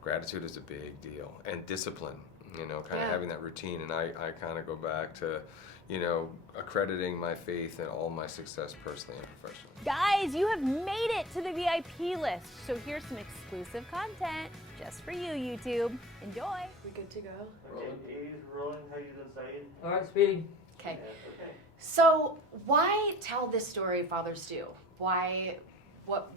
gratitude is a big deal, and discipline, kind of Yeah. having that routine. And I kind of go back to, accrediting my faith in all my success personally and professionally. Guys, you have made it to the VIP list. So here's some exclusive content just for you, YouTube. Enjoy. We good to go? Okay, A's rolling, how you decide? All right, speeding. Okay. Yeah, okay. So why tell this story, Father Stu? Why,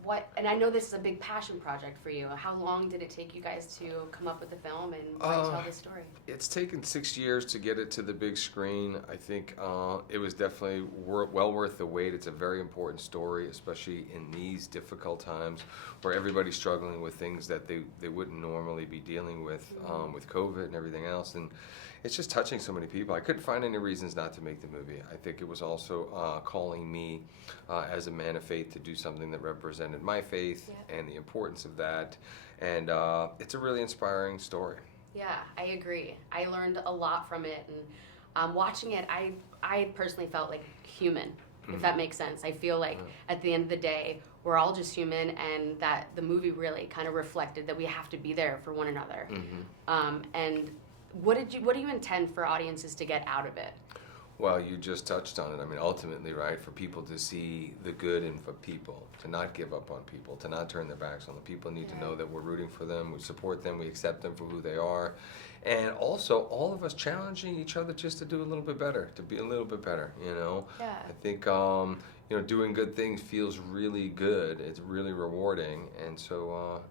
what, and I know this is a big passion project for you. How long did it take you guys to come up with the film, and why tell this story? It's taken 6 years to get it to the big screen. I think it was definitely well worth the wait. It's a very important story, especially in these difficult times where everybody's struggling with things that they wouldn't normally be dealing with COVID and everything else. And it's just touching so many people. I couldn't find any reasons not to make the movie. I think it was also calling me as a man of faith to do something that represented my faith and the importance of that. And it's a really inspiring story. Yeah, I agree. I learned a lot from it, and watching it, I personally felt like human, if that makes sense. I feel like at the end of the day, we're all just human, and that the movie really kind of reflected that we have to be there for one another. And what do you intend for audiences to get out of it? Well, you just touched on it. I mean, ultimately, right, for people to see the good in for people, to not give up on people, to not turn their backs on them. People need to know that we're rooting for them, we support them, we accept them for who they are. And also, all of us challenging each other just to do a little bit better, to be a little bit better, Yeah. I think, doing good things feels really good. It's really rewarding. And so,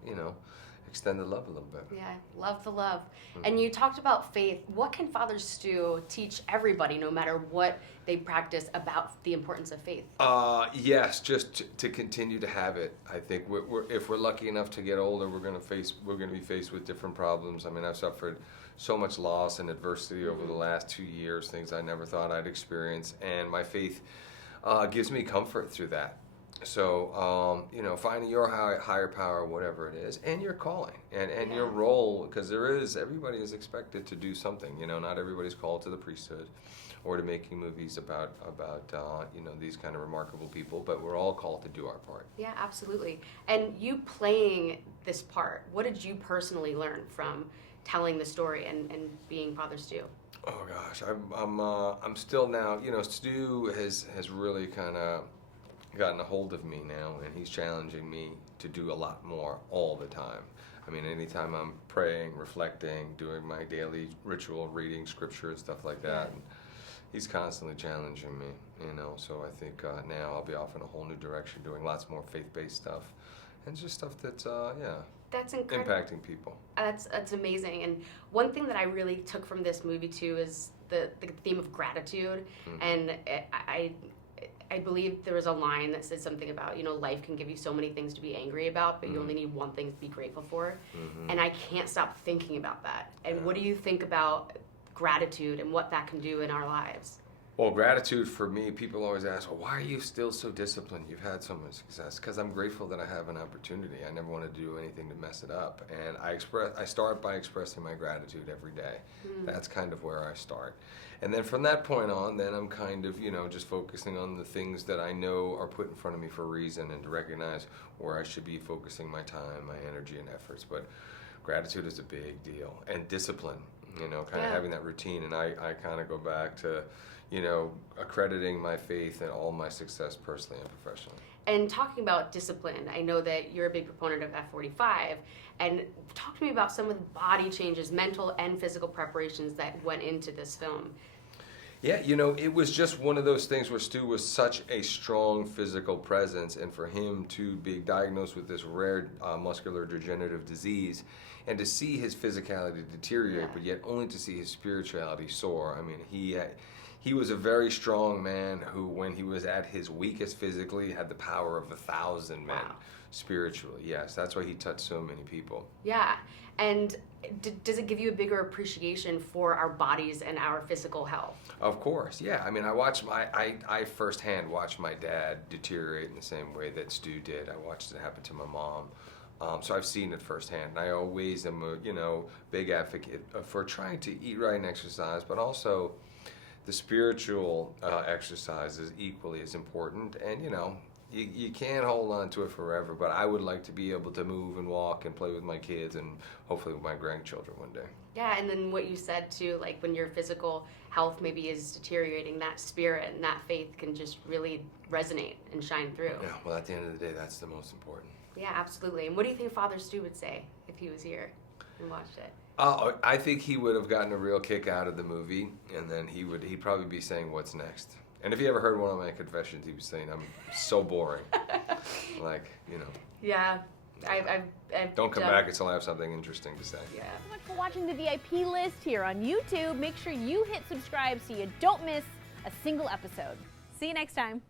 extend the love a little bit. Yeah, love the love. And you talked about faith. What can Father Stu teach everybody, no matter what they practice, about the importance of faith? Yes, just to continue to have it. I think if we're lucky enough to get older, we're going to be faced with different problems. I mean, I've suffered so much loss and adversity over the last 2 years, things I never thought I'd experience, and my faith gives me comfort through that. So, finding your higher power, whatever it is, and your calling and your role, because everybody is expected to do something. Not everybody's called to the priesthood or to making movies about these kind of remarkable people, but we're all called to do our part. Yeah, absolutely. And you playing this part, what did you personally learn from telling the story and being Father Stu? Oh gosh, I'm still now. Stu has really kind of gotten a hold of me now, and he's challenging me to do a lot more all the time. I mean, anytime I'm praying, reflecting, doing my daily ritual, reading scripture and stuff like that, and he's constantly challenging me, so I think now I'll be off in a whole new direction, doing lots more faith-based stuff, and just stuff that's, That's incredible. impacting people. That's amazing. And one thing that I really took from this movie too is the theme of gratitude. And I believe there was a line that said something about, life can give you so many things to be angry about, but you only need one thing to be grateful for. And I can't stop thinking about that. And what do you think about gratitude and what that can do in our lives? Well, gratitude for me, people always ask, well, why are you still so disciplined? You've had so much success. Because I'm grateful that I have an opportunity. I never want to do anything to mess it up. And I start by expressing my gratitude every day. That's kind of where I start. And then from that point on, then I'm kind of, just focusing on the things that I know are put in front of me for a reason, and to recognize where I should be focusing my time, my energy, and efforts. But gratitude is a big deal. And discipline, kind of having that routine. And I kind of go back to, accrediting my faith in all my success personally and professionally. And talking about discipline, I know that you're a big proponent of F45, and talk to me about some of the body changes, mental and physical preparations that went into this film. Yeah, it was just one of those things where Stu was such a strong physical presence, and for him to be diagnosed with this rare muscular degenerative disease, and to see his physicality deteriorate, but yet only to see his spirituality soar. I mean, he was a very strong man who, when he was at his weakest physically, had the power of 1,000 men spiritually. Yes, that's why he touched so many people. Yeah, and does it give you a bigger appreciation for our bodies and our physical health? Of course, yeah. I mean, I firsthand watched my dad deteriorate in the same way that Stu did. I watched it happen to my mom. So I've seen it firsthand, and I always am a big advocate for trying to eat right and exercise, but also the spiritual exercise is equally as important. And you can't hold on to it forever, but I would like to be able to move and walk and play with my kids and hopefully with my grandchildren one day. Yeah, and then what you said too, like when your physical health maybe is deteriorating, that spirit and that faith can just really resonate and shine through. Yeah, well, at the end of the day, that's the most important. Yeah, absolutely. And what do you think Father Stu would say if he was here and watched it? I think he would have gotten a real kick out of the movie, and then he'd probably be saying, "What's next?" And if he ever heard one of my confessions, he was saying, "I'm so boring." Like, you know. Yeah, I've Don't come back until I have something interesting to say. Yeah. So much for watching the VIP list here on YouTube. Make sure you hit subscribe so you don't miss a single episode. See you next time.